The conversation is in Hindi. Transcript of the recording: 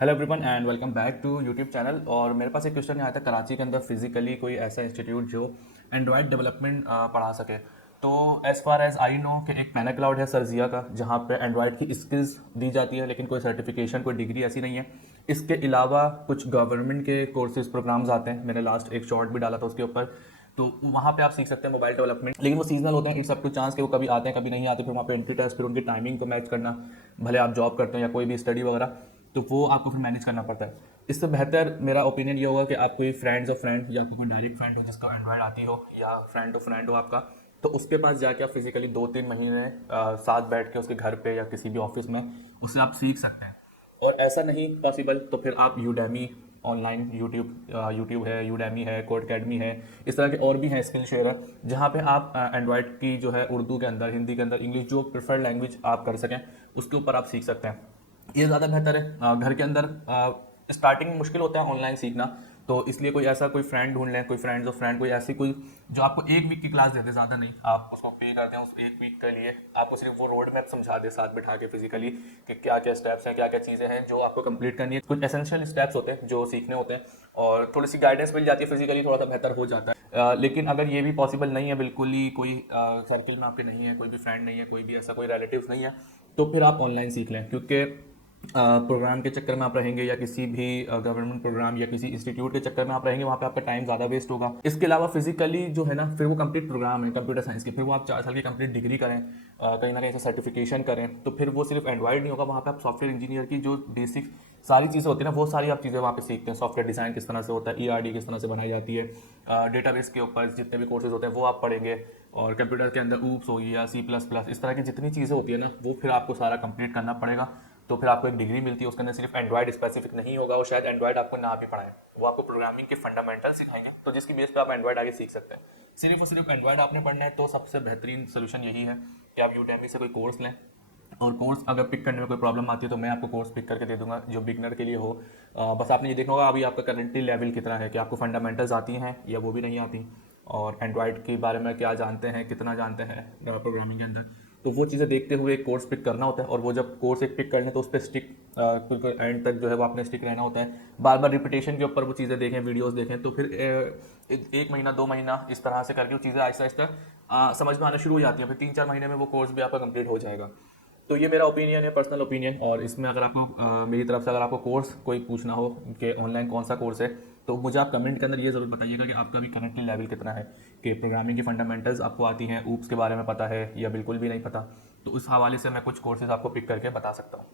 Hello everyone and welcome back to YouTube channel. और मेरे पास एक क्वेश्चन आया था कराची के अंदर फिजिकली कोई ऐसा इंस्टीट्यूट जो एंड्रॉयड डेवलपमेंट पढ़ा सके। तो as far as I know कि एक पैना क्लाउड है सरजिया का, जहाँ पे एंड्रॉयड की स्किल्स दी जाती है, लेकिन कोई सर्टिफिकेशन कोई डिग्री ऐसी नहीं है। इसके अलावा कुछ गवर्नमेंट के कोर्सेज प्रोग्राम्स आते हैं, मैंने लास्ट एक शॉर्ट भी डाला था उसके ऊपर। तो वहाँ पे आप सीख सकते हैं मोबाइल डेवलपमेंट, लेकिन वो सीजनल होते हैं। इट्स अप टू चांस कि वो कभी आते हैं कभी नहीं आते। फिर वहाँ पे एंट्री टेस्ट, फिर उनकी टाइमिंग को मैच करना, भले आप जॉब करते हैं या कोई भी स्टडी वगैरह, तो वो आपको फिर मैनेज करना पड़ता है। इससे बेहतर मेरा ओपिनियन ये होगा कि आप कोई फ्रेंड्स ऑफ फ्रेंड या आपको कोई डायरेक्ट फ्रेंड हो जिसका एंड्रॉयड आती हो, या फ्रेंड ऑफ फ्रेंड हो आपका, तो उसके पास जाके आप फिजिकली 2-3 महीने साथ बैठ के उसके घर पे या किसी भी ऑफिस में उससे आप सीख सकते हैं। और ऐसा नहीं पॉसिबल तो फिर आप यूडेमी ऑनलाइन, यूट्यूब है, यूडेमी है, कोड अकेडमी है, इस तरह के और भी हैं स्किल शेयर, जहाँ पे आप एंड्रॉयड की जो है उर्दू के अंदर, हिंदी के अंदर, इंग्लिश जो प्रेफर्ड लैंग्वेज आप कर सकें उसके ऊपर आप सीख सकते हैं। ये ज़्यादा बेहतर है। घर के अंदर स्टार्टिंग में मुश्किल होता है ऑनलाइन सीखना, तो इसलिए कोई ऐसा कोई फ्रेंड ढूंढ लें, कोई फ्रेंड्स ऑफ फ्रेंड, कोई ऐसी कोई जो आपको एक वीक की क्लास दे दे, ज़्यादा नहीं, आप उसको पे कर दें उस एक वीक के लिए, आपको सिर्फ वो रोड मैप समझा दे साथ बिठा के फिजिकली कि क्या क्या स्टेप्स हैं, क्या क्या चीज़ें हैं जो आपको कंप्लीट करनी है। कुछ एसेंशियल स्टेप्स होते हैं जो सीखने होते हैं, और थोड़ी सी गाइडेंस मिल जाती है, फिजिकली थोड़ा सा बेहतर हो जाता है। लेकिन अगर ये भी पॉसिबल नहीं है, बिल्कुल ही कोई सर्किल में आपके नहीं है, कोई भी फ्रेंड नहीं है, कोई भी ऐसा कोई रिलेटिव नहीं है, तो फिर आप ऑनलाइन सीख लें। क्योंकि प्रोग्राम के चक्कर में आप रहेंगे या किसी भी गवर्नमेंट प्रोग्राम या किसी इंस्टीट्यूट के चक्कर में आप रहेंगे, वहाँ पे आपका टाइम ज़्यादा वेस्ट होगा। इसके अलावा फिजिकली जो है ना, फिर वो कंप्लीट प्रोग्राम है कंप्यूटर साइंस के, फिर वो आप 4 साल की कंप्लीट डिग्री करें, कहीं ना कहीं से सर्टिफिकेशन करें, तो फिर वो सिर्फ एंड्रॉयड नहीं होगा, वहाँ पे आप सॉफ्टवेयर इंजीनियर की जो बेसिक सारी चीज़ें होती है ना, वो सारी आप चीज़ें वहाँ पे सीखते हैं। सॉफ्टवेयर डिज़ाइन किस तरह से होता है, ईआरडी किस तरह से बनाई जाती है, डेटाबेस के ऊपर जितने भी कोर्सेज होते हैं वो आप पढ़ेंगे, और कंप्यूटर के अंदर ऊप्स हो गई या C++, इस तरह की जितनी चीज़ें होती है ना, वो फिर आपको सारा कंप्लीट करना पड़ेगा। तो फिर आपको एक डिग्री मिलती है, उसके अंदर सिर्फ एंड्रॉयड स्पेसिफिक नहीं होगा, और शायद एंड्रॉयड आपको ना भी पढ़ाएं, वो आपको प्रोग्रामिंग के फंडामेंटल सिखाएंगे, तो जिसकी बेस पे आप एंड्रॉयड आगे सीख सकते हैं। सिर्फ और सिर्फ एंड्रॉयड आपने पढ़ना है, तो सबसे बेहतरीन सोल्यूशन यही है कि आप यूडेमी से कोई कोर्स लें। और कोर्स अगर पिक करने में कोई प्रॉब्लम आती है तो मैं आपको कोर्स पिक करके दे दूंगा जो बिगनर के लिए हो। बस आपने ये देखना होगा अभी आपका करंटली लेवल कितना है, कि आपको फंडामेंटल्स आती हैं या वो भी नहीं आती, और एंड्रॉयड के बारे में क्या जानते हैं, कितना जानते हैं प्रोग्रामिंग के अंदर, तो वो चीज़ें देखते हुए एक कोर्स पिक करना होता है। और वो जब कोर्स एक पिक कर लें तो उस पर स्टिक बिल्कुल एंड तक जो है वो आपने स्टिक रहना होता है। बार बार रिपीटेशन के ऊपर वो चीज़ें देखें, वीडियोस देखें, तो फिर 1 महीना 2 महीना इस तरह से करके वो चीज़ें आहिस्ता आहिस्ता समझ में आना शुरू हो जाती हैं। फिर 3-4 महीने में वो कोर्स भी आपका कंप्लीट हो जाएगा। तो ये मेरा ओपिनियन है, पर्सनल ओपिनियन। और इसमें अगर आपको मेरी तरफ से अगर आपको कोर्स कोई पूछना हो कि ऑनलाइन कौन सा कोर्स है, तो मुझे आप कमेंट के अंदर ये ज़रूर बताइएगा कि आपका भी करंटली लेवल कितना है, कि प्रोग्रामिंग की फंडामेंटल्स आपको आती हैं, ऊप्स के बारे में पता है या बिल्कुल भी नहीं पता। तो उस हवाले से मैं कुछ कोर्सेज आपको पिक करके बता सकता हूँ।